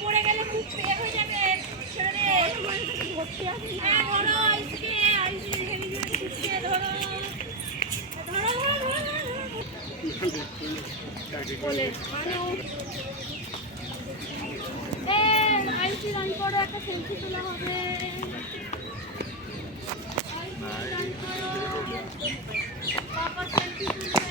পড়ে গেলে খুব বের হয়ে যাবে একটা সেলফি তোলা হবে। পাপা সেলফি তুলবে।